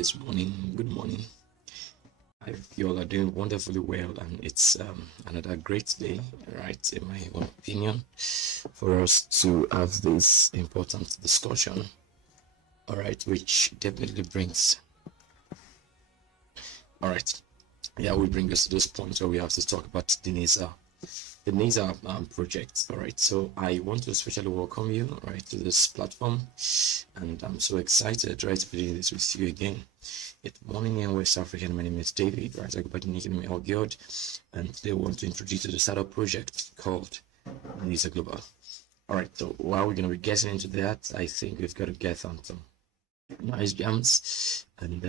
this morning. Good morning. I hope you all are doing wonderfully well, and it's another great day, right? In my own opinion, for us to have this important discussion, all right, which definitely brings, all right, yeah, we bring us to this point where we have to talk about the Niza project. All right, so I want to especially welcome you right to this platform, and I'm so excited right to be doing this with you again. Good morning in West Africa. My name is David, right? I go by the nickname Elgiod, and today I want to introduce you to the startup project called Niza Global. All right, so while we're going to be getting into that, I think we've got to get on some nice jams, and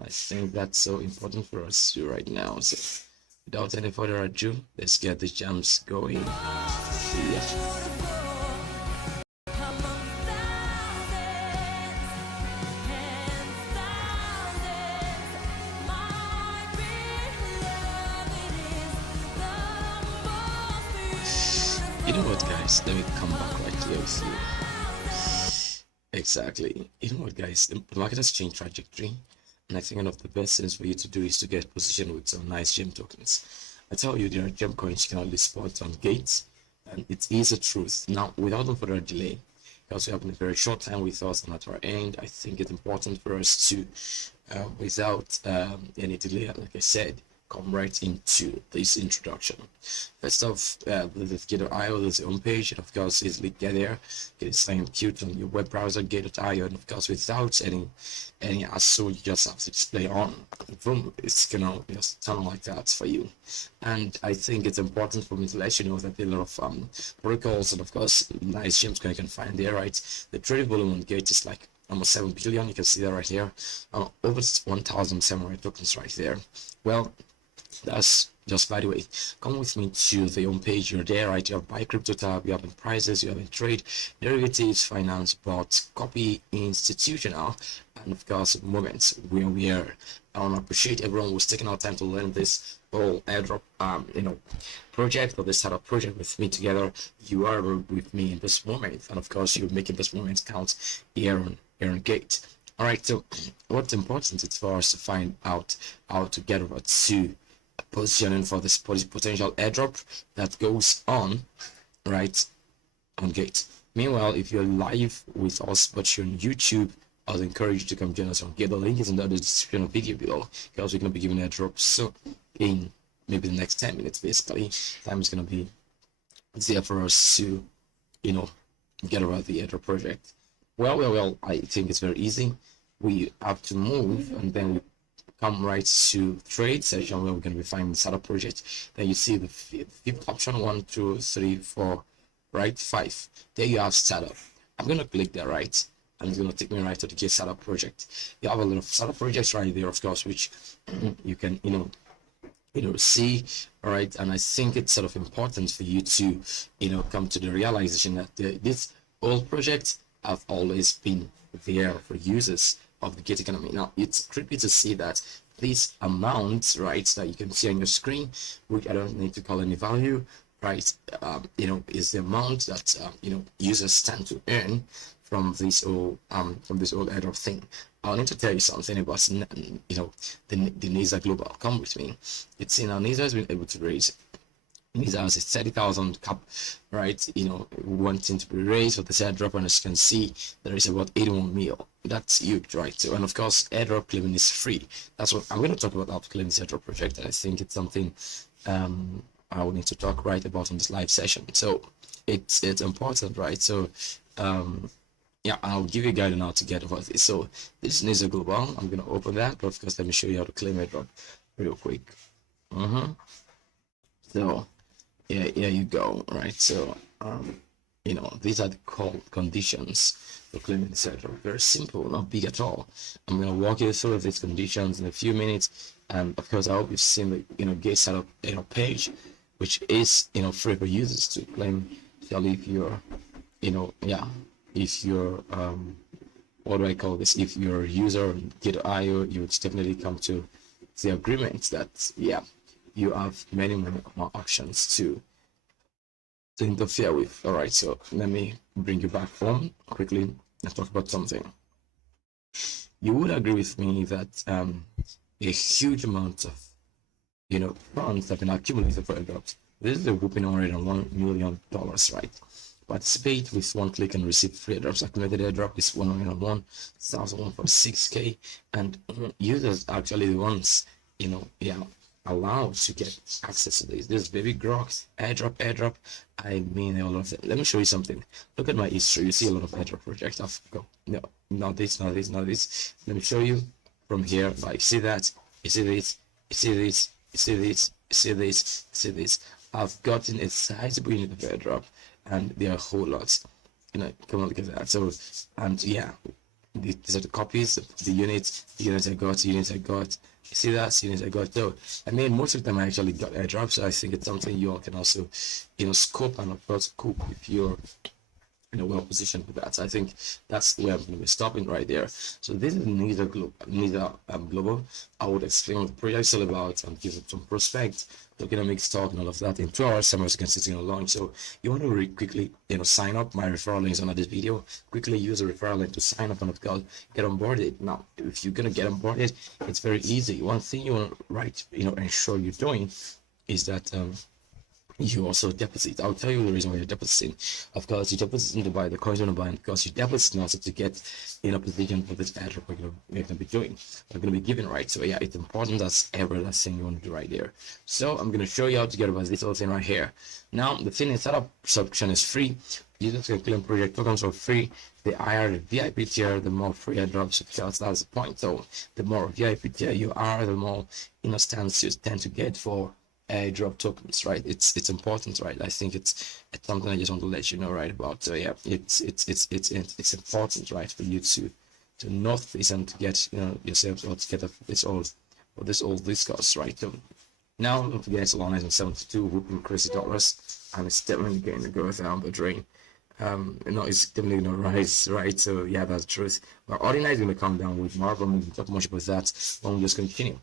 I think that's so important for us to do right now. So without any further ado, let's get the jams going. Yeah. You know what, guys? Let me come back right here with you. Exactly. You know what, guys? The market has changed trajectory, and I think one of the best things for you to do is to get positioned with some nice gem tokens. I tell you, there are gem coins you can only spot on gates, and it is a truth. Now, without no further delay, because we have a very short time with us and at our end, I think it's important for us to, without any delay, like I said, come right into this introduction. First off, let's Gate.io, there's the home page, and of course, easily get there, get it signed cute on your web browser, Gate.io, and of course, without any hassle, you just have to display on. Boom, it's gonna just turn like that for you. And I think it's important for me to let you know that there are a lot of protocols and of course, nice gems you can find there, right? The trading volume on Gate is like almost 7 billion. You can see that right here. Over 1,700 tokens right there. Well, that's just by the way. Come with me to the home page. You're there, right? You have buy crypto tab, you have in prices, you have in trade, derivatives, finance, bots, copy, institutional, and of course moments where we are. I want to appreciate everyone who's taking our time to learn this whole airdrop project, or this startup project with me together. You are with me in this moment, and of course you're making this moment count here on Gate. All right, so what's important is for us to find out how to get over to positioning for this potential airdrop that goes on right on Gate. Meanwhile, if you're live with us but you're on YouTube, I would encourage you to come join us on Gate. The link is in the description of the video below, because we're going to be giving airdrops so in maybe the next 10 minutes. Basically, time is going to be there for us to get over the airdrop project. Well, I think it's very easy. We have to move, and then we come right to trade session where we're going to be finding the startup project. Then you see the fifth option, 1, 2, 3, 4, right, 5. There you have startup. I'm going to click there, right, and it's going to take me right to the Gate startup project. You have a lot of startup projects right there, of course, which you can see. All right, and I think it's sort of important for you to come to the realization that this old project have always been there for users of the Gate economy. Now, it's creepy to see that this amount, right, that you can see on your screen, which I don't need to call any value, right, is the amount that users stand to earn from this old airdrop thing. I need to tell you something about the Niza Global. Come with me. It's Niza has been able to raise. Niza has a 30,000 cap, right? Wanting to be raised for this airdrop, and as you can see, there is about 81 mil. That's huge, right? So, and of course, airdrop claiming is free. That's what I'm going to talk about, how to claim this airdrop project. And I think it's something I will need to talk right about on this live session. So it's important, right? So yeah, I'll give you a guide on how to get over this. So this is Niza Global. I'm going to open that, but of course, let me show you how to claim airdrop real quick. So yeah, here you go, right? So these are the conditions for claiming this airdrop. Very simple, not big at all. I'm gonna walk you through these conditions in a few minutes, and of course I hope you've seen the Gate startup page, which is free for users to claim. Especially if you're if you're what do I call this, if you're a user on Gate.io, you would definitely come to the agreement that you have many more options to interfere with. All right, so let me bring you back home quickly and talk about something. you would agree with me that a huge amount of funds have been accumulated for airdrops. This is a whooping $101 million, right? Participate with one click and receive free airdrops. Accumulated airdrop is 101,146K, and users are actually the ones, allowed to get access to this. This baby groks, airdrop. I mean, a lot of them. Let me show you something. Look at my history. You see a lot of airdrop projects. I've got no, not this. Let me show you from here. Like, see that? You see this? You see this? You see this? You see this? You see this? I've gotten a sizable unit of airdrop, and there are a whole lot. Come on, look at that. So, and yeah, these are the copies, the units I got. You see that? Units I got. So, I mean, most of them I actually got airdrops. So I think it's something you all can also, scope and of course cook if you're well positioned for that. So I think that's where I'm going to be stopping right there. So this is Niza Global. I would explain what the project is all about and give it some prospect, tokenomics talk and all of that in 2 hours. Some of you can sit on launch. So you want to quickly sign up. My referral link is under this video. Quickly use the referral link to sign up and of course get onboarded. Now if you're gonna get onboarded, it's very easy. One thing you want to ensure you're doing is that you also deposit. I'll tell you the reason why you're depositing. Of course, you deposit to buy the coins on the bind because you deposit also to get in a position for this airdrop we're going to be doing. We're going to be giving, right? So yeah, it's important. That's every last thing you want to do right there. So I'm going to show you how to get about this whole thing right here. Now the thing is, setup subscription is free. Users can claim project tokens for free. The higher the VIP tier, the more free airdrops. Because that's the point. So the more VIP tier you are, the more stats you tend to get for airdrop tokens, right? It's important, right? I think it's something I just want to let you know right about. So yeah, it's important, right, for you to note this and to get yourselves all together for this all discuss, right? So now don't forget it's long as 72 whooping crazy dollars, and it's definitely going to go down the drain. It's definitely gonna rise, right? So yeah, that's the truth. But ordinary is gonna come down with more. But we can talk much about that when we just continue.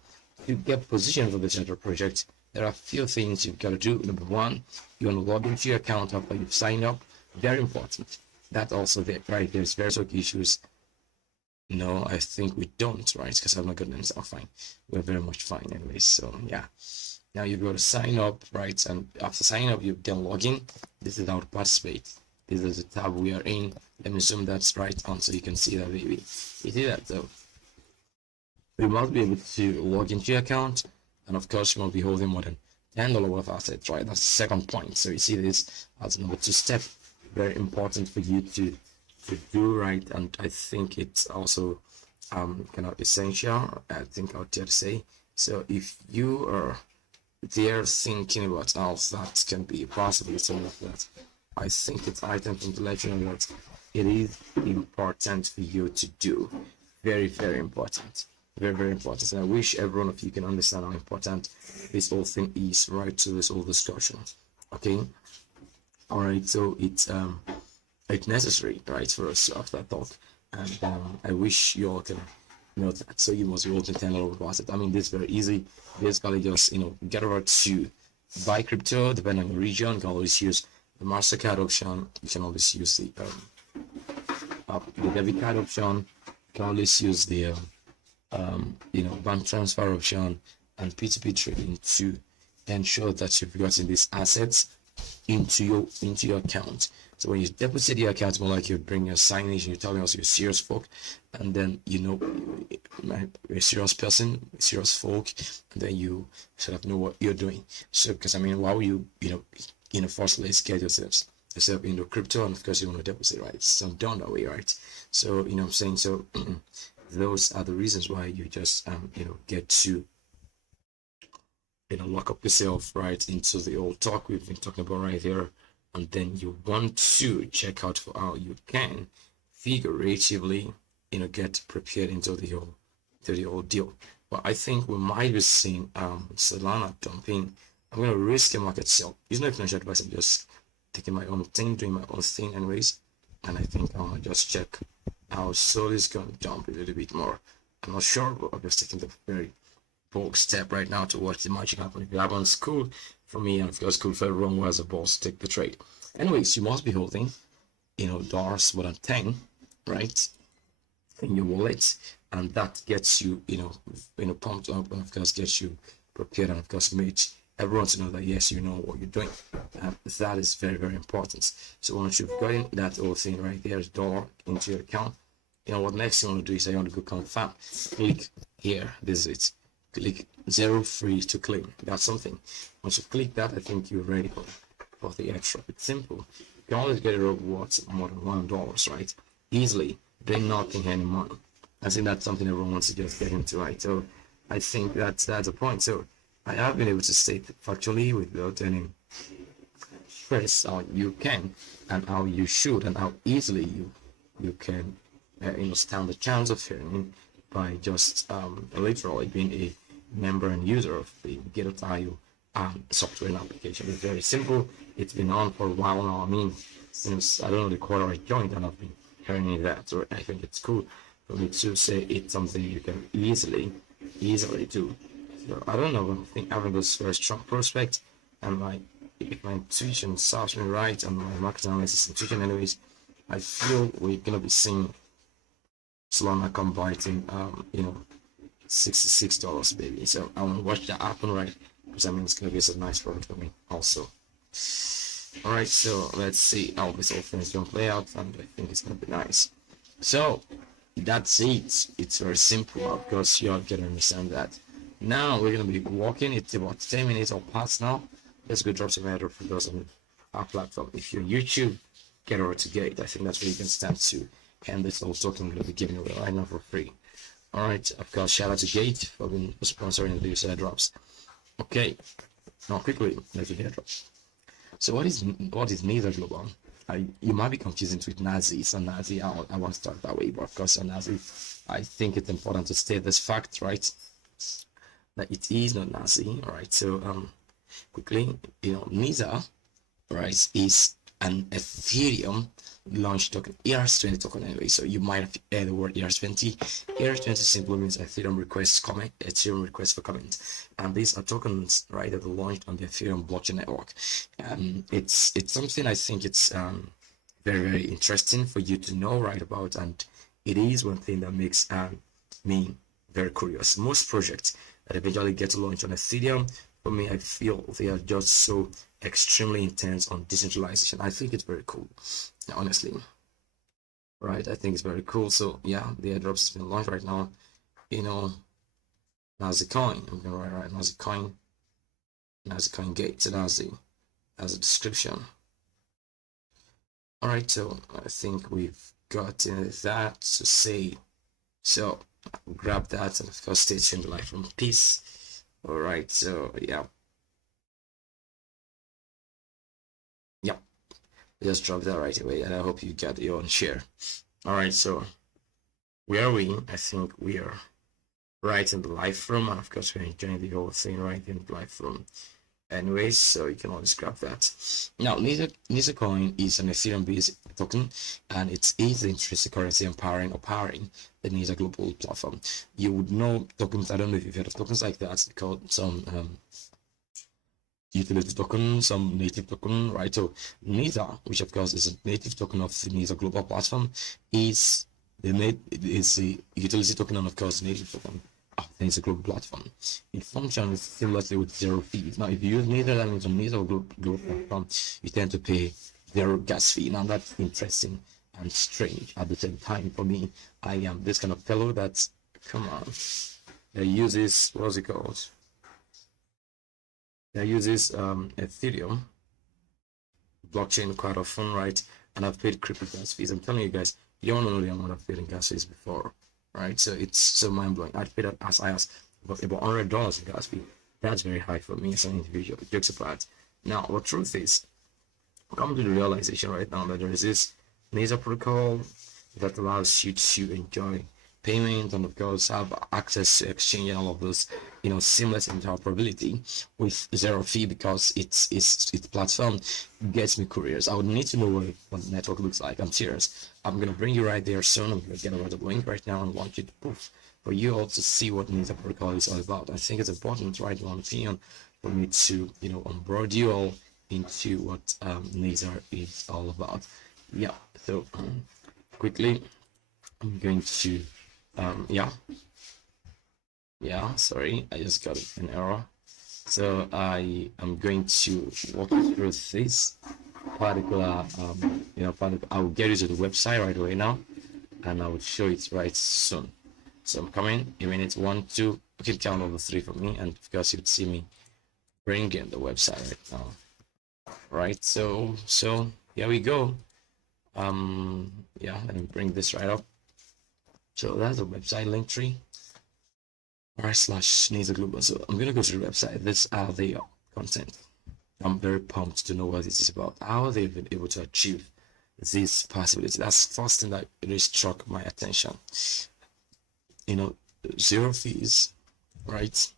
To get positioned for the central project, there are a few things you've got to do. Number one, you want to log into your account after you've signed up. Very important. That's also there, right? There's various issues. No, I think we don't, right? Because I'm not good names are fine. We're very much fine anyways. So yeah. Now you go to sign up, right? And after signing up, you then log in. This is how to participate. This is the tab we are in. Let me zoom that right on so you can see that, baby. You see that though? You must be able to log into your account, and of course you won't be holding more than $10 worth of assets, right? That's the second point. So you see this as number 2 step. Very important for you to do, right? And I think it's also kind of essential, I think I would dare to say. So if you are there thinking about how that can be possible, something like that, I think it's item to let you know that it is important for you to do. Very, very important. Very, very important. And I wish every one of you can understand how important this whole thing is, right, to this whole discussion. Okay. All right. So it's necessary, right, for us to have that talk. And I wish you all can know that. So you must be able to tell a little about it. I mean, this is very easy. Basically, just get over to buy crypto, depending on the region. You can always use the MasterCard option. You can always use the debit card option. You can always use the bank transfer option and P2P trading to ensure that you've gotten these assets into your account. So when you deposit your account, more like you bring your signage and you're telling us you're serious folk, and then you're a serious person, serious folk, and then you sort of know what you're doing. So because I mean, why would you firstly get yourself into crypto, and of course you want to deposit, right? It's not done that way, right? So what I'm saying, so those are the reasons why you just get to lock up yourself right into the old talk we've been talking about right here, and then you want to check out for how you can figuratively get prepared into the whole deal. But I think we might be seeing Solana dumping. I'm gonna risk a market sell. Using no financial advice, I'm just taking my own thing, doing my own thing anyways, and I think I'm gonna just check how Sol is going to dump a little bit more. I'm not sure, but I'm just taking the very bold step right now to watch the magic happen. If it happens, cool for me, and if it goes cool for everyone who has a boss to take the trade. Anyways, you must be holding dollars more than 10, right, in your wallet. and that gets you, pumped up, and of course gets you prepared, and of course makes everyone to know that yes, you know what you're doing. That is very, very important. So once you've gotten that whole thing right there, dollar into your account, what next you want to do is you want to go confirm. Click here. This is it. Click 0 free to claim. That's something. Once you click that, I think you're ready for the extra. It's simple. You can always get a reward more than $1, right? Easily, doing nothing anymore. I think that's something everyone wants to just get into, right? So I think that's the point. So I have been able to state factually without any stress how you can and how you should and how easily you can stand the chance of failing by just literally being a member and user of the Get.io software and application. It's very simple. It's been on for a while now. I mean, since I don't know the quarter I joined, and I've been hearing that. So I think it's cool for me to say it's something you can easily do. So I don't know. I think having this very strong prospect and if my intuition serves me right and my market analysis intuition, anyways, I feel we're gonna be seeing Solana converting, $66, baby. So I want to watch that happen, right? Because I mean, it's gonna be a nice product for me, also. All right, so let's see how this whole thing is gonna play out, and I think it's gonna be nice. So that's it. It's very simple. Of course, you all can understand that. Now we're gonna be walking. It's about 10 minutes or past now. Let's go drop some airdrop for those on our platform. If you're YouTube, get over to Gate. I think that's where you can start to. And this whole token I'm gonna be giving away right now for free. All right, of course, shout out to Gate for being sponsoring these airdrops. Okay, now quickly let's do the airdrop. So what is Niza Global? You might be confusing with Nazi. So Nazi, I won't start that way, but of course, on Nazi, I think it's important to state this fact, right? That it is not Nazi, right? So quickly, Niza, right, is an Ethereum launch token, ERS20 token anyway. So you might have heard the word ERS20. ERS20 simply means Ethereum request for comment, and these are tokens, right, that are launched on the Ethereum blockchain network. It's something I think it's very, very interesting for you to know right about, and it is one thing that makes me very curious. Most projects that eventually get launched on Ethereum, for me, I feel they are just so extremely intense on decentralization. I think it's very cool, honestly, right? I think it's very cool. So yeah, the airdrops has been launched right now. Now's the coin. I'm gonna write right now's the coin gate. So that's the description. All right, so I think we've got that to say. So grab that, and of course stay tuned live from peace. All right, so yeah, just drop that right away, and I hope you get your own share. All right, so where are we? I think we are right in the live room, and of course we're enjoying the whole thing right in the live room. Anyways, so you can always grab that. Now, Niza coin is an Ethereum-based token, and it is the intrinsic currency powering the Niza global platform. You would know tokens. I don't know if you've heard of tokens like that. It's called some utility token, some native token, right? So Niza, which of course is a native token of the Niza global platform, is the utility token, and of course native token of the Niza global platform. It functions similarly with 0 fees. Now, if you use Niza, that means on Niza global platform, you tend to pay 0 gas fee. Now that's interesting and strange at the same time. For me, I am this kind of fellow that's that uses what's it called? That uses Ethereum blockchain quite often, right? And I've paid crypto gas fees. I'm telling you guys, you don't know the amount I've paid in gas fees before, right? So it's so mind-blowing. I've paid as high as about $100 in gas fee. That's very high for me as an individual. Jokes apart. Now, the truth is, come to the realization right now that there is this Niza protocol that allows you to enjoy payment and of course have access to exchange and all of those, seamless interoperability with 0 fee, because its platform gets me curious. I would need to know what the network looks like. I'm serious. I'm gonna bring you right there soon. I'm gonna get over the link right now and want you to poof for you all to see what Niza protocol is all about. I think it's important, right, in my opinion, for me to onboard you all into what Niza is all about. Yeah, so quickly I'm going to Yeah, yeah, sorry, I just got an error. So I am going to walk you through this particular, I'll get you to the website right away now, and I will show it right soon. So I'm coming in minute one, two, you can count over three for me, and of course you'd see me bring in the website right now. Right, so here we go. Yeah, let me bring this right up. So that's the website link tree. r/Niza Global. So I'm gonna go to the website. This are the content. I'm very pumped to know what this is about. How they've been able to achieve this possibility. That's the first thing that really struck my attention. You know, zero fees, right?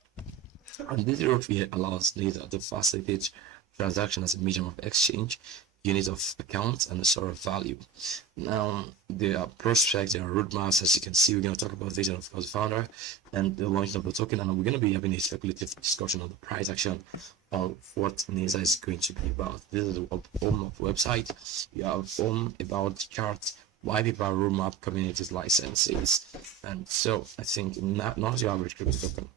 And this zero fee allows Niza to facilitate transaction as a medium of exchange, unit of account, and a sort of value. Now, there are prospects, there are roadmaps, as you can see. We're going to talk about this, and of course, the founder and the launch of the token, and we're going to be having a speculative discussion on the price action of what Niza is going to be about. This is the home of website. You have home, about, chart, why people are roadmap, communities, licenses, and so I think not your average crypto token.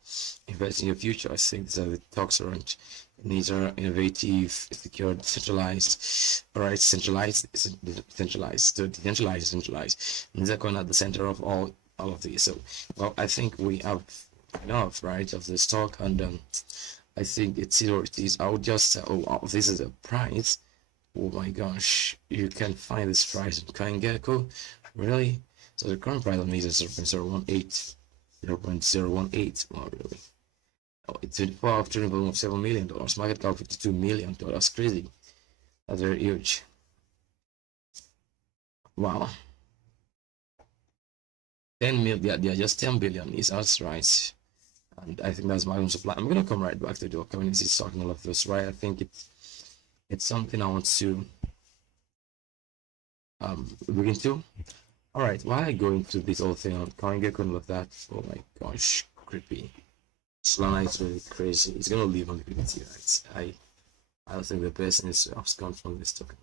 Invest in your future. I think these are the talks around. These are innovative, secure, decentralized, right? Centralized, decentralized, so decentralized, centralized. These are kind of at the center of all of these. So, well, I think we have enough, right, of this talk, and I think it's what it is. I would just say, oh, this is a price. Oh my gosh, you can find this price in CoinGecko, really? So the current price on these is 0.018, 0.018, not really. Oh, it's 24 hour trading volume of $7 million, market cap $52 million, crazy. That's very huge. Wow. 10 million, yeah, just 10 billion is that's right. And I think that's maximum supply. I'm gonna come right back to the community talking all of this, right? I think it's something I want to look into. All right, while I go into this whole thing on CoinGecko and all of that, oh my gosh, creepy. Solana is really crazy. It's gonna leave on liquidity, right? I don't think the person is abscond from this token.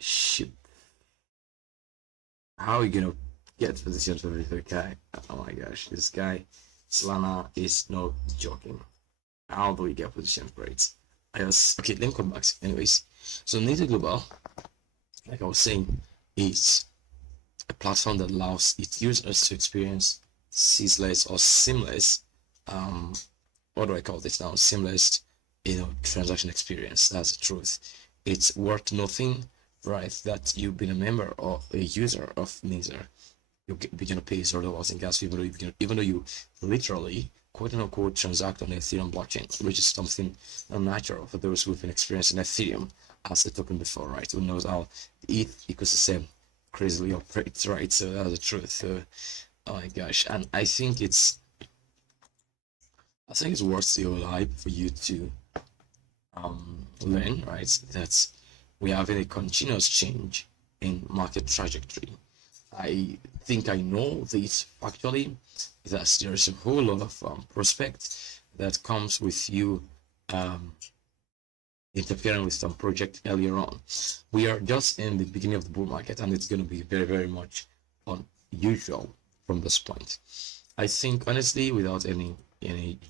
Shit. How are we gonna get position for this guy? Oh my gosh, this guy, Solana is not joking. How do we get position for it? Okay, let me come back. Anyways, so Niza Global, like I was saying, is a platform that allows its users to experience ceaseless or seamless, what do I call this now? Seamless, transaction experience. That's the truth. It's worth nothing, right? That you've been a member or a user of Niza. You're gonna pay $0 in gas fee, even though you literally quote unquote transact on the Ethereum blockchain, which is something unnatural for those who've been experiencing Ethereum as a token before, right? Who knows how the ETH ecosystem crazily operates, right? So that's the truth. Oh my gosh, and I think it's worth the whole hype for you to learn, right? That we're having a continuous change in market trajectory. I think I know this actually, that there's a whole lot of prospect that comes with you interfering with some project earlier on. We are just in the beginning of the bull market, and it's going to be very, very much unusual from this point. I think honestly, without any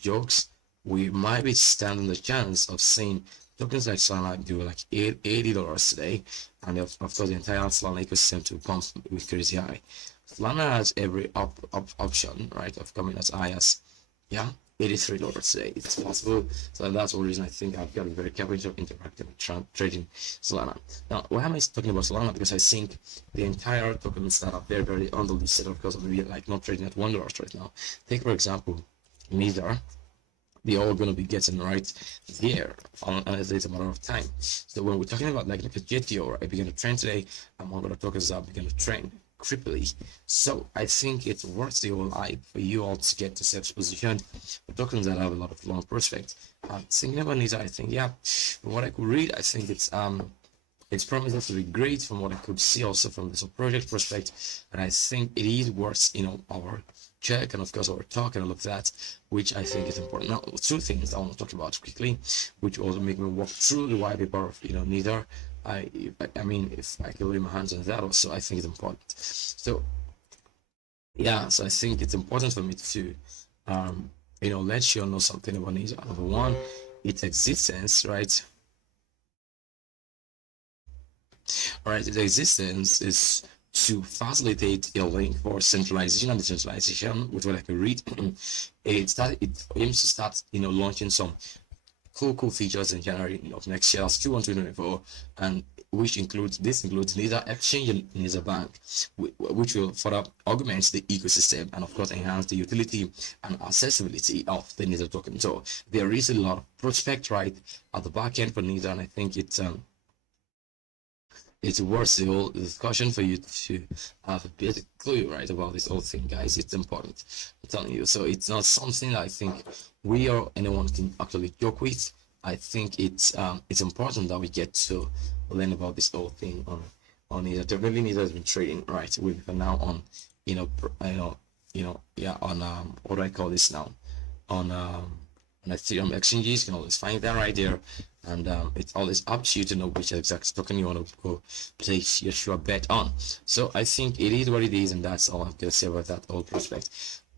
jokes, we might be standing the chance of seeing tokens like Solana do like $80 today, and of course the entire Solana ecosystem to pump with crazy high. Solana has every option, right, of coming as high as $83 today. It's possible. So that's one reason I think I've got to be very careful interacting with trading Solana. Now, why am I talking about Solana? Because I think the entire tokens that are very, very underlisted, of course, I'm like not trading at $1 right now. Take for example, Niza. They're all going to be getting right there unless it's a matter of time. So when we're talking about like a GTO, I begin to trend today, I'm all going to tokens that begin to trend cripply. So I think it's worth the whole hype for you all to get to self position for tokens that have a lot of long prospect. Thinking about Niza, I think from what I could read, I think it's promising to be great from what I could see also from this project prospect, and I think it is worth our check and of course our talk and all of that, which I think is important. Now, two things I want to talk about quickly, which also make me walk through the white paper of Niza, I mean, if I can lay my hands on that also, I think it's important. So yeah, so I think it's important for me to, let you all know something about Niza. Number one, its existence, right? All right, its existence is to facilitate a link for centralization and decentralization, which what I can read. It aims to start, launching some cool features in January of next year, Q1 2024, and this includes Niza Exchange and Niza Bank, which will further augment the ecosystem and of course enhance the utility and accessibility of the Niza token. So there is a lot of prospect right at the back end for Niza, and I think it's worth the whole discussion for you to have a basic clue right about this whole thing, guys. It's important, I'm telling you. So it's not something that I think we or anyone can actually joke with. I think it's important that we get to learn about this whole thing on it. Definitely Nisa has been trading right with now on yeah, on what do I call this now, on Ethereum exchanges. You can always find that right there, and it's always up to you to know which exact token you want to go place your sure bet on. So I think it is what it is, and that's all I'm gonna say about that whole prospect.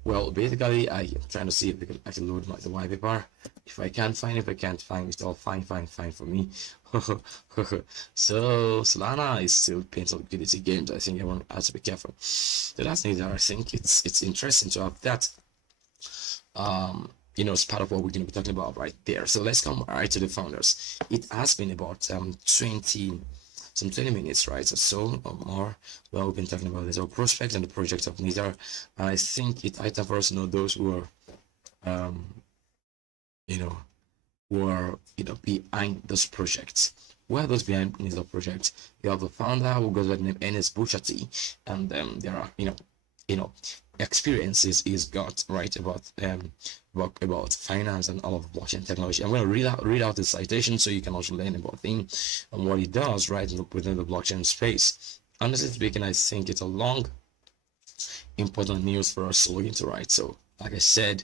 Well, basically, I am trying to see if I can load the white paper. If I can't find it, if I can't find it, it's all fine for me. So Solana is still playing some liquidity games. I think everyone has to be careful. So that's neither. I think it's interesting to have that. It's part of what we're going to be talking about right there. So let's come right to the founders. It has been about 20 minutes, right, or so or more. Well, we've been talking about this whole prospect and the project of Niza, and I think it's time for us to know those who are you know behind this project. Who are those behind Niza project? You have the founder who goes by the name Enes Bushati, and there are experiences he's got right about finance and all of blockchain technology. I'm going to read out the citation so you can also learn about him and what he does right within the blockchain space. Honestly speaking, I think it's a long important news for us to look into, right? So like I said,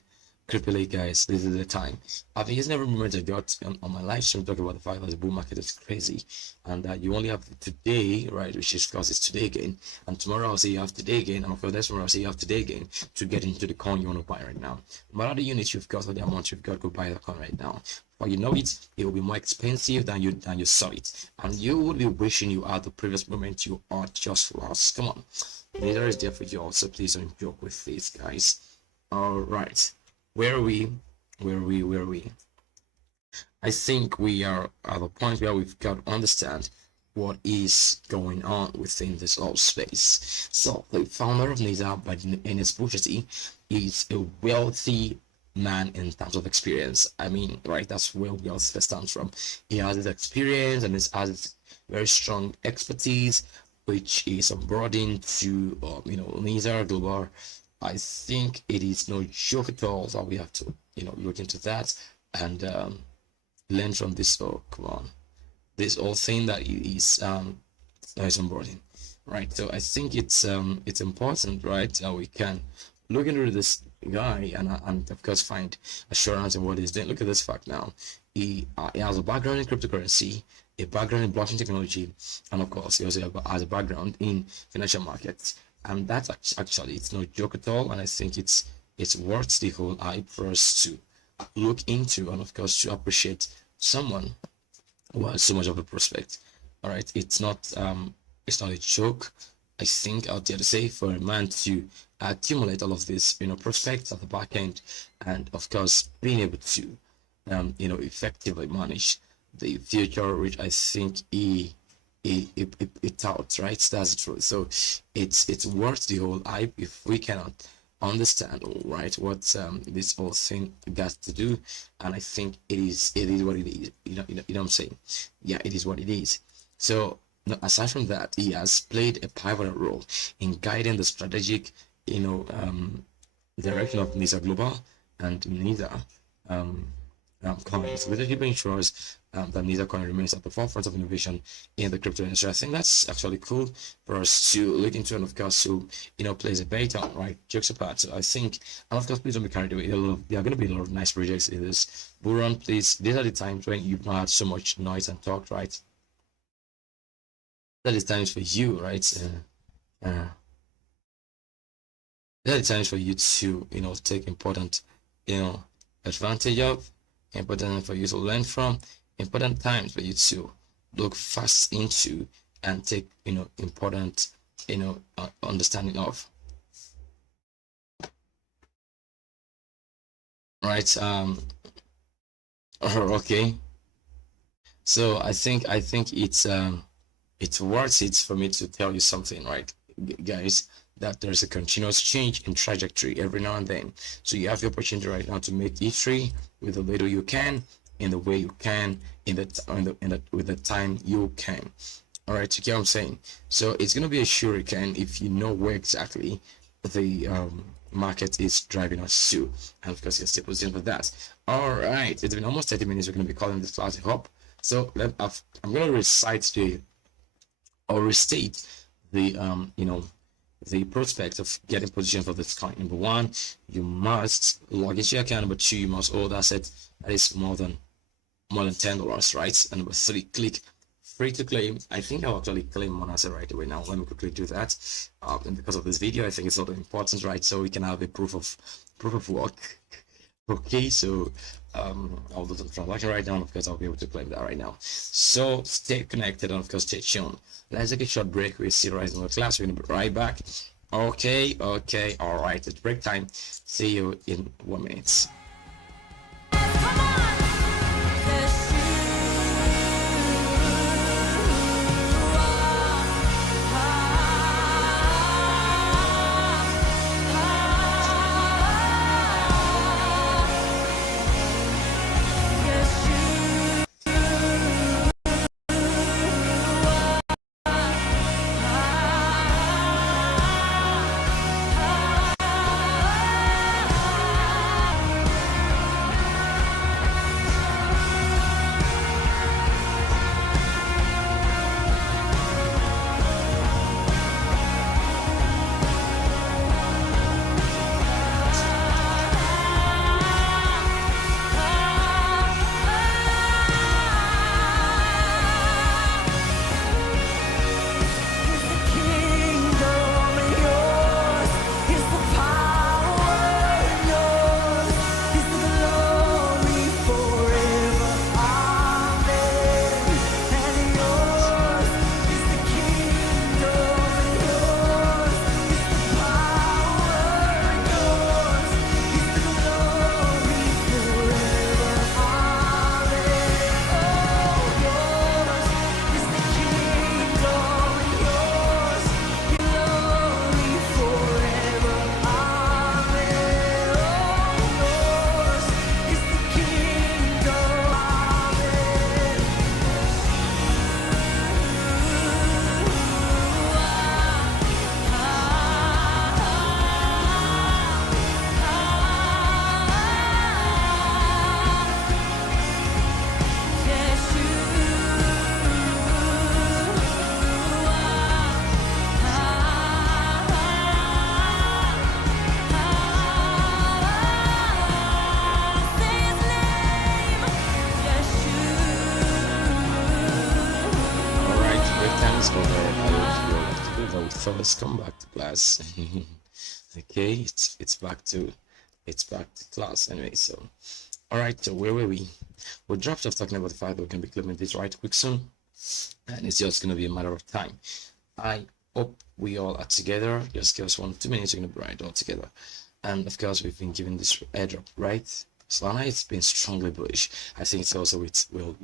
Crypto guys, this is the time. I think it's never moment I got on my live stream talking about the fact that the bull market is crazy, and that you only have today, right, which is because it's today again, and tomorrow I'll say you have today again, and for this tomorrow I'll say you have today again to get into the coin you want to buy right now. No matter the units you've got or the amount you've got, go buy the coin right now. But you know it will be more expensive than you saw it, and you would be wishing you had the previous moment you are just lost. Come on, Niza is there for you also. Please don't joke with this, guys. All right. Where are we? I think we are at a point where we've got to understand what is going on within this whole space. So the founder of Niza, by Enes Bushati, is a wealthy man in terms of experience. I mean, right, that's where wealth stands from. He has his experience and he has very strong expertise, which is brought into Niza Global. I think it is no joke at all that we have to, look into that and learn from this. Oh, come on, this whole thing that is onboarding, right? So I think it's important, right? That we can look into this guy and of course find assurance in what he's doing. Look at this fact now. He has a background in cryptocurrency, a background in blockchain technology, and of course he also has a background in financial markets. And that's actually it's no joke at all, and I think it's worth the whole hype for us to look into, and of course to appreciate someone who has so much of a prospect. All right, it's not a joke. I think out there to say for a man to accumulate all of this prospects at the back end, and of course being able to effectively manage the future, which I think it out, right? That's the truth. So it's worth the whole hype if we cannot understand, right, what this whole thing got to do. And I think it is what it is. You know what I'm saying? Yeah, it is what it is. So aside from that, he has played a pivotal role in guiding the strategic direction of Niza Global and Niza coins. Leadership ensures that Niza coin remains at the forefront of innovation in the crypto industry. I think that's actually cool for us to look into, and of course to plays a bet on, right? Jokes apart. So I think, and of course, please don't be carried away. There are going to be a lot of nice projects in this bull run. Please, these are the times when you've not had so much noise and talk, right? that is times for you, right? That is times for you to, take important, advantage of, important for you to learn from, important times for you to look fast into and take, important, understanding of. Right. Okay. So I think it's worth it for me to tell you something, right, guys, that there's a continuous change in trajectory every now and then. So you have the opportunity right now to make history with the little you can, in the way you can, with the time you can. All right, you get what I'm saying? So it's gonna be a shuriken if you know where exactly the market is driving us to, and of course you're still positioned for that. All right, it's been almost 30 minutes. We're gonna be calling this class a hop. So I'm gonna recite or restate the the prospect of getting position for this coin. Number one, you must log into your account. Number two, you must hold asset that is more than $10, right? And number three, click free to claim. I think I'll actually claim one asset right away now. Let me quickly do that. And because of this video, I think it's also important, right? So we can have a proof of work. Okay, so I'll do the transaction right now, and of course I'll be able to claim that right now. So stay connected, and of course stay tuned. Let's take a short break. We're still rising the class. We're gonna be right back. Okay, all right, it's break time. See you in 1 minute. First come back to class. Okay, it's back to class anyway. So all right, so where were we dropped off talking about the fact that we can be claiming this right quick soon, and it's just gonna be a matter of time. I hope we all are together. Just give us 1-2 minutes, we're gonna be right all together. And of course we've been given this airdrop, right? Solana, it's been strongly bullish. I think it's also with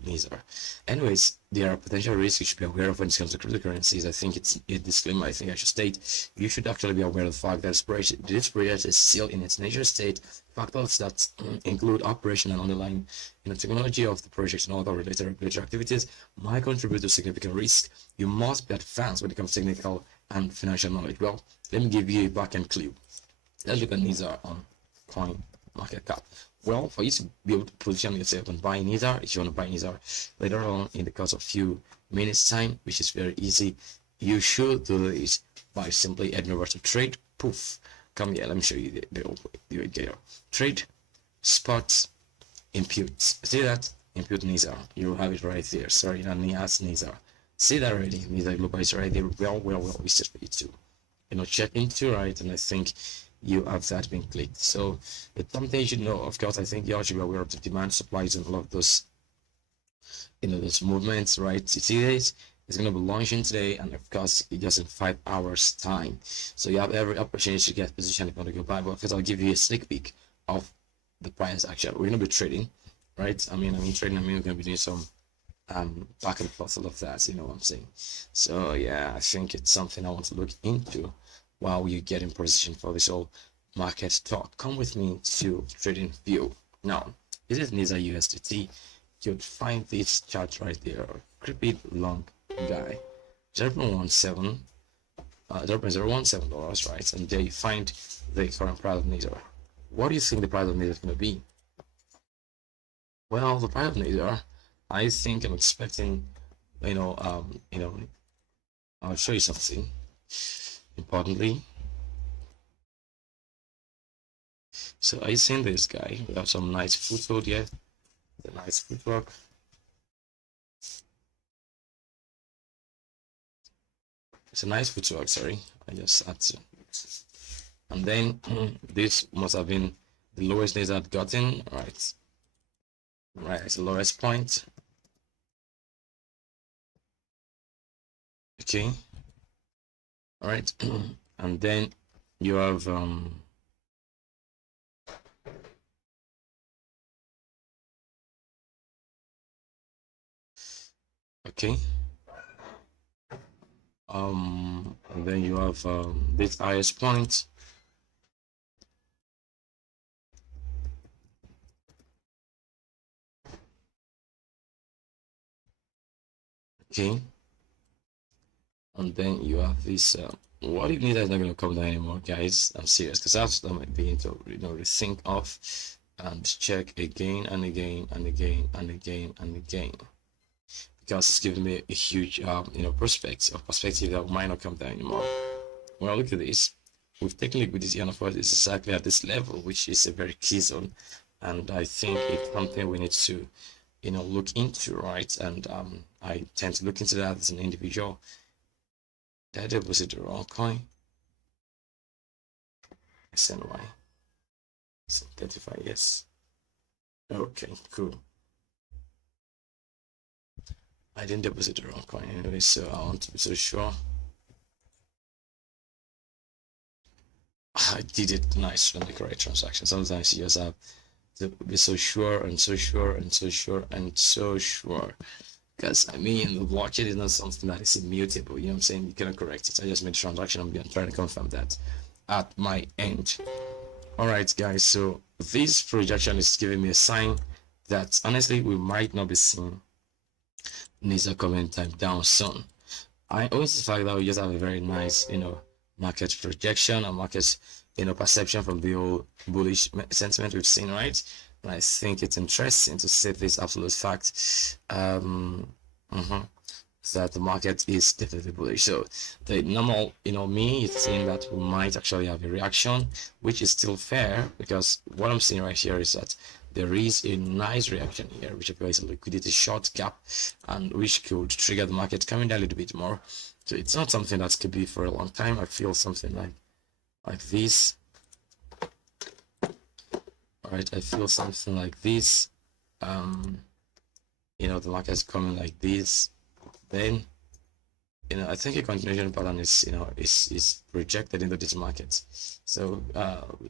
Niza. Anyways, there are potential risks you should be aware of when it comes to cryptocurrencies. I think it's a disclaimer. I think I should state you should actually be aware of the fact that this project is still in its initial state. Factors that include operation and underlying technology of the project and other related regulatory activities might contribute to significant risk. You must be advanced when it comes to technical and financial knowledge. Well, let me give you a back-end clue. Let's look at Niza on coin market cap. Well, for you to be able to position yourself on buying Niza, if you want to buy Niza later on in the course of few minutes time, which is very easy, you should do this by simply heading over to trade. Poof, come here, let me show you the idea. Trade, spot, impute. See that? Impute Niza. You have it right there. Sorry, not Niza, Niza. See that already. Niza Global is already well listed for you to, check into, right? And I think you have that been clicked. So it's something you should know. Of course, I think you all should be aware of the demand, supplies, and all of those, those movements, right? You see this? It's going to be launching today, and of course, just in 5 hours time. So you have every opportunity to get positioned if you want to go buy. But of course, I'll give you a sneak peek of the price action. We're going to be trading, right? I mean trading. We're going to be doing some back and forth, all of that. You know what I'm saying? So yeah, I think it's something I want to look into while you get in position for this whole market talk. Come with me to trading view. Now, this is Niza USDT. You'd find this chart right there. Creepy long guy, 0.17, $0.017, right? And there you find the current price of Niza. What do you think the price of Niza is going to be? Well, the price of Niza, I think I'm expecting, I'll show you something importantly. So are you seeing this guy? We have some nice foothold here, the nice footwork. It's a nice footwork, sorry. I just had to. And then this must have been the lowest days I'd gotten, right? Right, it's the lowest point. Okay. All right. And then you have okay. And then you have this highest point. Okay. And then you have this what if Niza is not going to come down anymore, guys? I'm serious, because that's what I might begin to rethink of and check again and again and again and again and again, because it's giving me a huge perspective that might not come down anymore. Well, look at this. We've taken liquidity, and of course it's exactly at this level, which is a very key zone, and I think it's something we need to look into, right? And I tend to look into that as an individual. That was it the wrong coin? SNY 35, yes. Okay, cool. I didn't deposit the wrong coin anyway, so I want to be so sure. I did it nice on the correct transaction. Sometimes you just have to be so sure and so sure and so sure and so sure. Because I mean, the blockchain is not something that is immutable. You know what I'm saying? You cannot correct it. I just made a transaction. I'm trying to confirm that at my end. All right, guys. So this projection is giving me a sign that honestly we might not be seeing Niza coming time down soon. I always the fact that we just have a very nice, market projection and market, perception from the whole bullish sentiment we've seen, right? And I think it's interesting to see this absolute fact that the market is definitely bullish. So the normal, me is saying that we might actually have a reaction, which is still fair, because what I'm seeing right here is that there is a nice reaction here, which appears a liquidity short gap, and which could trigger the market coming down a little bit more. So it's not something that could be for a long time. I feel something like this. All right, I feel something like this. The market is coming like this. Then, I think a continuation pattern is projected into this market. So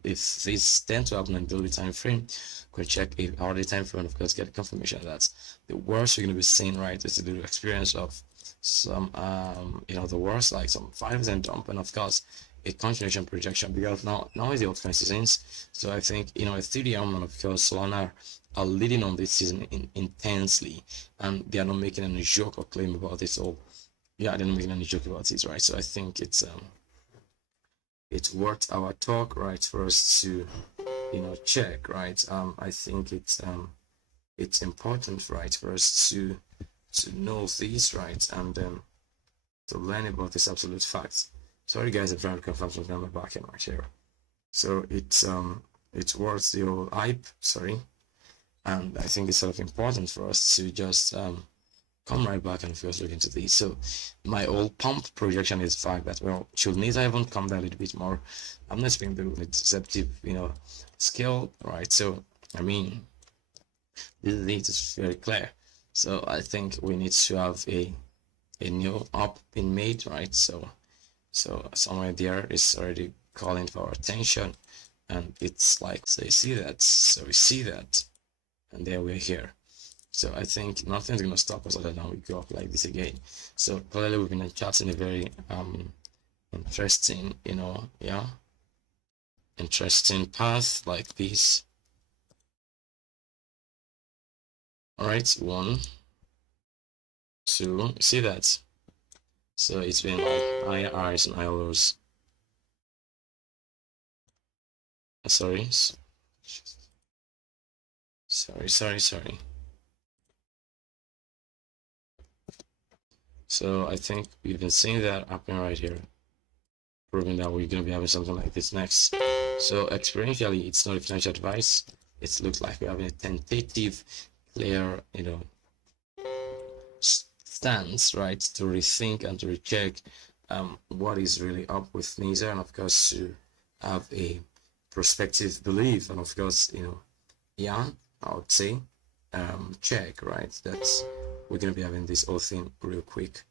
if this tend to happen in daily time frame, could check a hourly time frame, and of course get confirmation that the worst you're going to be seeing, right, is the experience of some the worst, like some 5% dump, and of course a continuation projection, because now is the altcoin seasons. So I think Ethereum and of course Solana are leading on this season intensely, and they are not making any joke or claim about it. So yeah, they're not making any joke about it, right? So I think it's worth our talk, right, for us to check, right? I think it's important, right, for us to know this, right, and to learn about this absolute fact. Sorry guys, I'm trying to confirm something on my back end right here. So it's worth the whole hype, sorry. And I think it's sort of important for us to just come right back and first look into these. So my old pump projection is fact that, well, should Niza even come down a little bit more? I'm not speaking the deceptive, scale, right? So I mean, this is very clear. So I think we need to have a new up being made, right? So somewhere there is already calling for our attention, and it's like, so you see that, so we see that, and there we're here. So I think nothing's gonna stop us other than we go up like this again. So clearly we've been chatting a very interesting, interesting path like this. All right, 1, 2, see that? So it's been like higher highs and higher lows. Sorry. So I think we've been seeing that happen right here, proving that we're going to be having something like this next. So experientially, it's not a financial advice. It looks like we're having a tentative, clear, stance, right, to rethink and to recheck what is really up with Niza, and of course to have a prospective belief, and of course, yeah, I would say check, right, that we're going to be having this whole thing real quick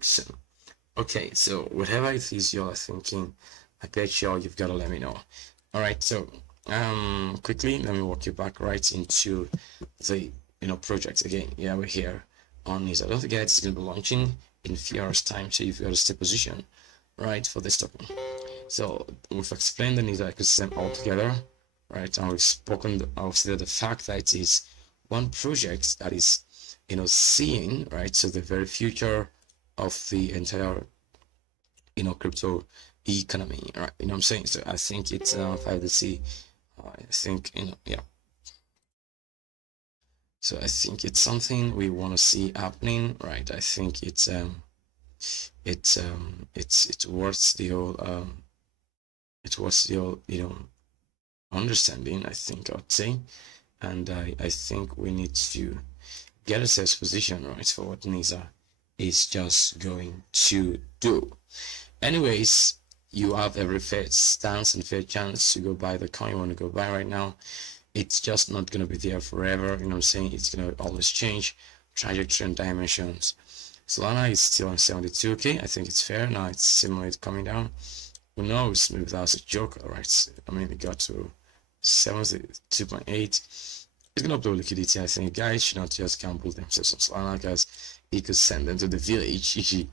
soon. Okay, so whatever it is you're thinking, I bet you've got to let me know. All right, so quickly let me walk you back right into the project again. Yeah, we're here on Niza. Don't forget, it's going to be launching in a few hours time, so you've got to stay positioned, right, for this token. So we've explained the Niza ecosystem altogether, right, and we've spoken of the fact that it is one project that is seeing, right, so the very future of the entire crypto economy, right, what I'm saying. So I think it's 5C, I think, yeah, so I think it's something we want to see happening, right? I think it's worth the whole understanding, I think I'd say. And I think we need to get ourselves positioned, right, for what Niza is just going to do. Anyways, you have every fair stance and fair chance to go buy the coin you want to go buy right now. It's just not going to be there forever, what I'm saying. It's going to always change trajectory and dimensions. Solana is still on 72k. I think it's fair. Now it's similarly coming down. Who knows? Maybe that was a joke. All right, I mean, it got to 72.8. It's gonna upload liquidity. I think guys should not just gamble themselves on Solana, because it could send them to the village.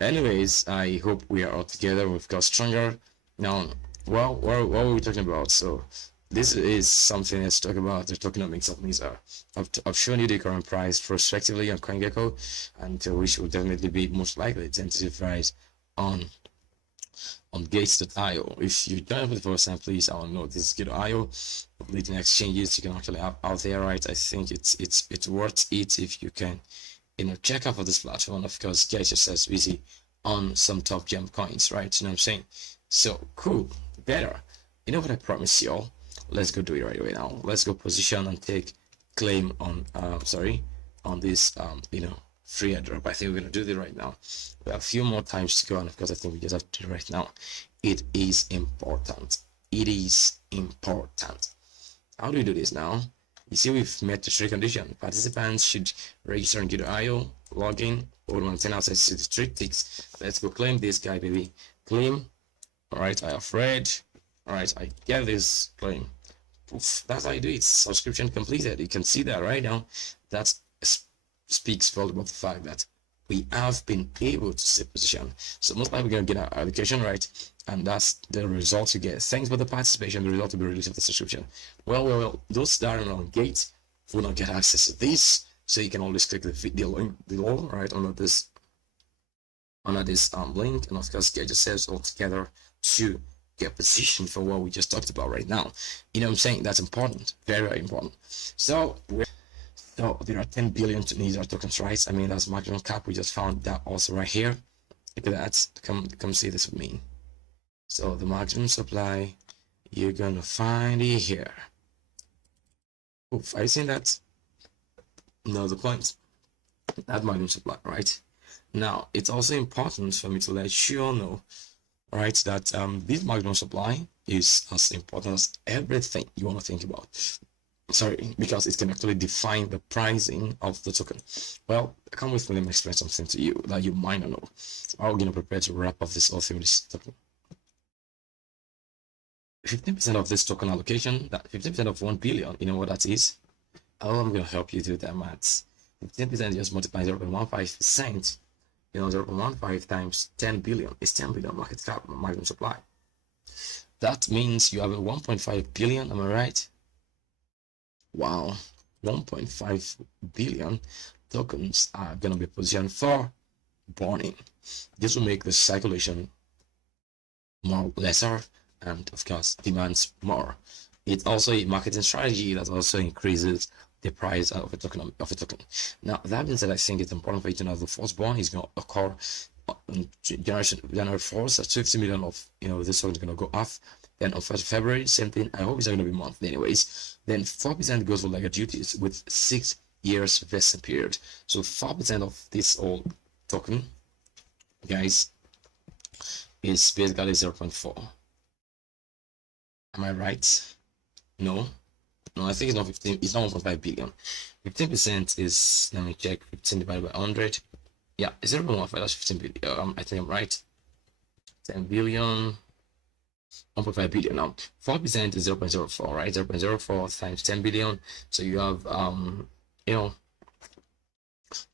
Anyways, I hope we are all together. We've got stronger now. Well, what were we talking about? So this is something let's talk about the tokenomics of Niza. I've shown you the current price prospectively on CoinGecko, and which will definitely be most likely tentative price on gates.io. If you join for the first time, please, I don't know, this is Gate.io, leading exchanges you can actually have out there, right? I think it's worth it if you can check out for this platform. Of course, get yourself busy on some top gem coins, right? You know what I'm saying? So cool, better. You know what I promise y'all? Let's go do it right away now. Let's go position and take claim on on this free airdrop. I think we're gonna do it right now. We have a few more times to go, and of course I think we just have to do it right now. It is important. It is important. How do we do this now? You see, we've met the three conditions. Participants should register on Gate.io, log in, or maintain access to the three ticks. Let's go claim this guy, baby. Claim. All right, I have read. All right, I get this claim. Oof, that's how you do it. Subscription completed. You can see that right now. That speaks well about the fact that we have been able to stay position. So most likely we're going to get our allocation right, and that's the result you get. Thanks for the participation. The result will be released of the subscription. Well, those that are on Gate will not get access to this, so you can always click the link below, right, under this link, and of course get yourselves all together to get positioned for what we just talked about right now. You know what I'm saying? That's important, very, very important. So there are 10 billion Niza tokens, right? I mean, that's marginal cap. We just found that also right here. Look at that. Come see this with me. So the maximum supply, you're gonna find it here. Oof, are you seeing that? No, the point. that magnum supply, right? Now, it's also important for me to let you all know, right, that this magnum supply is as important as everything you want to think about. Sorry, because it can actually define the pricing of the token. Well, come with me, let me explain something to you that you might not know. I'm going to prepare to wrap up this whole thing with this token. 15% of this token allocation, that 15% of 1 billion, you know what that is? Oh, I'm going to help you do that maths. 15% just multiply 0.15%, 0.15 times 10 billion is 10 billion market cap, magnum supply. That means you have a 1.5 billion, am I right? Wow, 1.5 billion tokens are going to be positioned for burning. This will make the circulation more lesser, and of course demands more. It's also a marketing strategy that also increases the price of a token. Now, that being said, I think it's important for you to know the first burn is going to occur on January 4th. That's 50 million of this token is going to go off. Then on 1st of February, same thing. I hope it's not going to be monthly anyways. Then 4% goes for legal duties with 6 years vesting period. So 4% of this old token, guys, is basically 0.4. Am I right? No, I think it's not 15. It's not 1.5 billion. 15% is, let me check, 15 divided by 100. Yeah, 0.15. That's 15 billion. I think I'm right. 10 billion. 1.5 billion. Now 4% is 0.04, right? 0.04 times 10 billion. So you have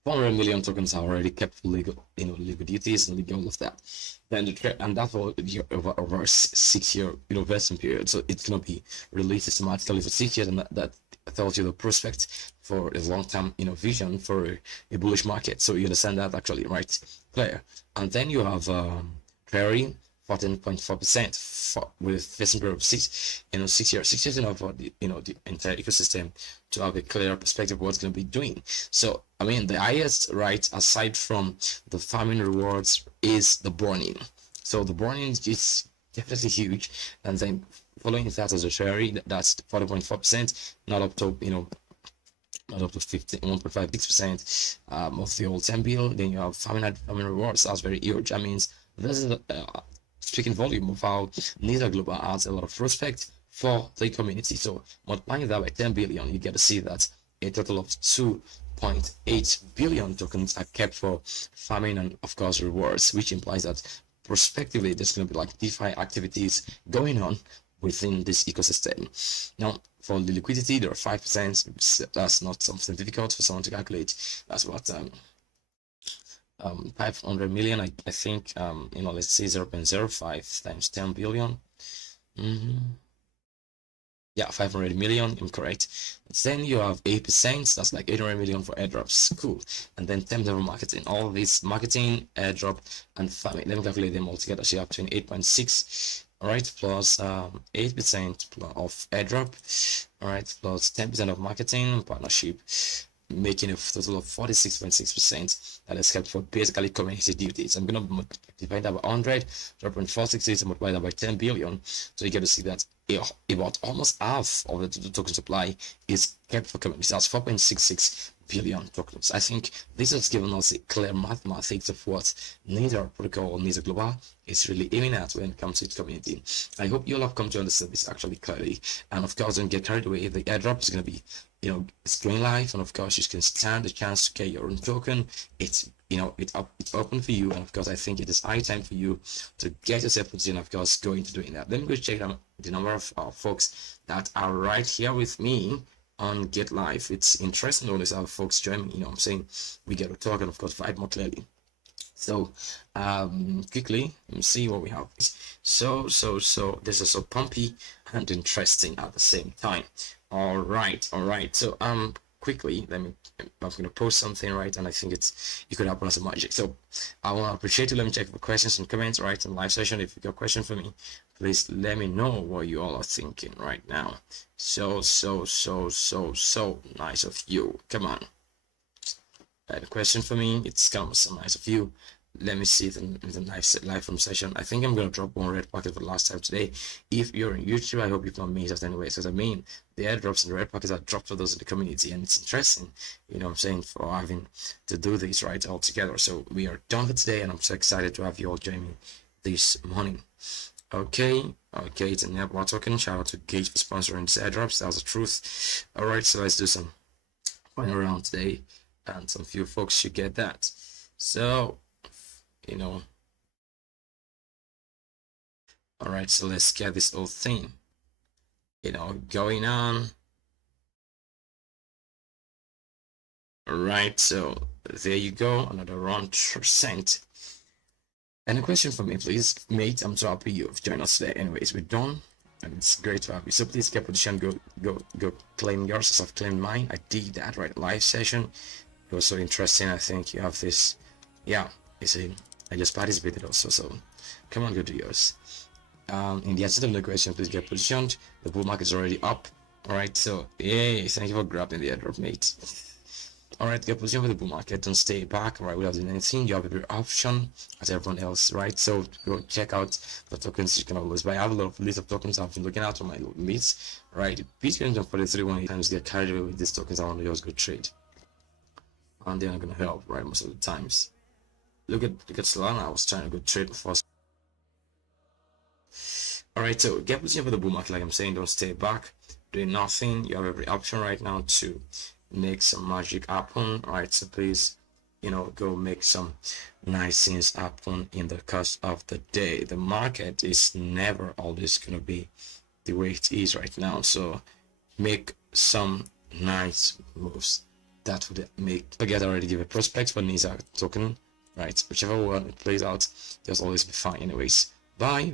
400 million tokens are already kept for legal, legal duties and legal all of that. Then and that's for over 6 year vesting period. So it's gonna be released systematically for 6 years, and that tells you the prospect for a long-term vision for a bullish market. So you understand that actually, right? Clear. And then you have Prairie 14.4% with vesting period of 6 years. 6 years enough for the the entire ecosystem to have a clear perspective of what's going to be doing. So I mean, the highest, right, aside from the farming rewards, is the burning. So the burning is definitely huge, and then following that as a cherry, that's 40.4%, not up to not up to 1.56% of the old 10 bill. Then you have farming rewards. That's very huge. That means this is speaking volume of how Niza Global adds a lot of prospect for the community. So multiplying that by 10 billion, you get to see that a total of 2.8 billion tokens are kept for farming and of course rewards, which implies that prospectively there's going to be like DeFi activities going on within this ecosystem. Now, for the liquidity, there are 5%. That's not something difficult for someone to calculate. That's what 500 million, I think, let's say 0.05 times 10 billion. Yeah, 500 million, I'm correct. Then you have 8%, that's like 800 million for airdrops. Cool. And then 10% for marketing. All this marketing, airdrop, and farming. Let me calculate them all together. So you have 28.6, all right, plus 8% of airdrop, all right, plus 10% of marketing, partnership, making a total of 46.6% that is kept for basically community duties. I'm going to divide that by 100, 0.468, and multiply that by 10 billion. So you get to see that about almost half of the token supply is kept for community. That's 4.66 billion tokens. I think this has given us a clear mathematics of what Niza protocol, Niza Global is really aiming at when it comes to its community. I hope you all have come to understand this actually clearly. And of course, don't get carried away. The airdrop is going to be it's going live, and of course you can stand the chance to get your own token. It's it's open for you, and of course I think it is high time for you to get yourself positioned, of course, go into doing that. Let me go check the number of folks that are right here with me on Get Live. It's interesting to notice how folks join me. I'm saying we get to talk and of course vibe more clearly. So quickly, let me see what we have. So this is so pumpy and interesting at the same time. All right. So quickly, I'm gonna post something, right, and I think you could happen as a magic. So I want to appreciate you. Let me check for questions and comments, right, in the live session. If you got a question for me, please let me know what you all are thinking right now. So nice of you. Come on. A question for me. It's kind of so nice of you. Let me see the live from session. I think I'm gonna drop one red packet for the last time today. If you're on YouTube, I hope you've not missed us anyways, because I mean the airdrops and the red packets are dropped for those in the community, and it's interesting, you know what I'm saying, for having to do this right all together. So we are done for today, and I'm so excited to have you all join me this morning. Okay, it's an app we're talking. Shout out to Gage for sponsoring this airdrops. That was the truth. All right, so let's do some final round today, and some few folks should get that. So, you know, all right, so let's get this whole thing, you know, going on. All right, so there you go, another 1%. And a question for me, please, mate. I'm so happy you've joined us today. Anyways, we're done, and it's great to have you. So please get position, go claim yours as I've claimed mine. I did that right live session. It was so interesting. I think you have this. Yeah, you see, I just participated also. So come on, go do yours. In the answer to the question, please get positioned. The bull market is already up. All right, so yay! Thank you for grabbing the airdrop, mate. All right, get positioned for the bull market. Don't stay back. Right, without doing anything. You have every option as everyone else, right? So go check out the tokens you can always buy. I have a lot of list of tokens I've been looking at on my leads, right? Bitcoin and 43 when times get carried away with these tokens. I want to just go trade, and they're not gonna help, right? Most of the times. Look at Solana. I was trying to go trade before. All right, so get positioned for the bull market. Like I'm saying, don't stay back, doing nothing. You have every option right now to make some magic happen, right? So please, you know, go make some nice things happen in the course of the day. The market is never always gonna be the way it is right now, so make some nice moves that would make. Forget I already give a prospect for Niza token, right? Whichever one it plays out, just always be fine. Anyways, bye.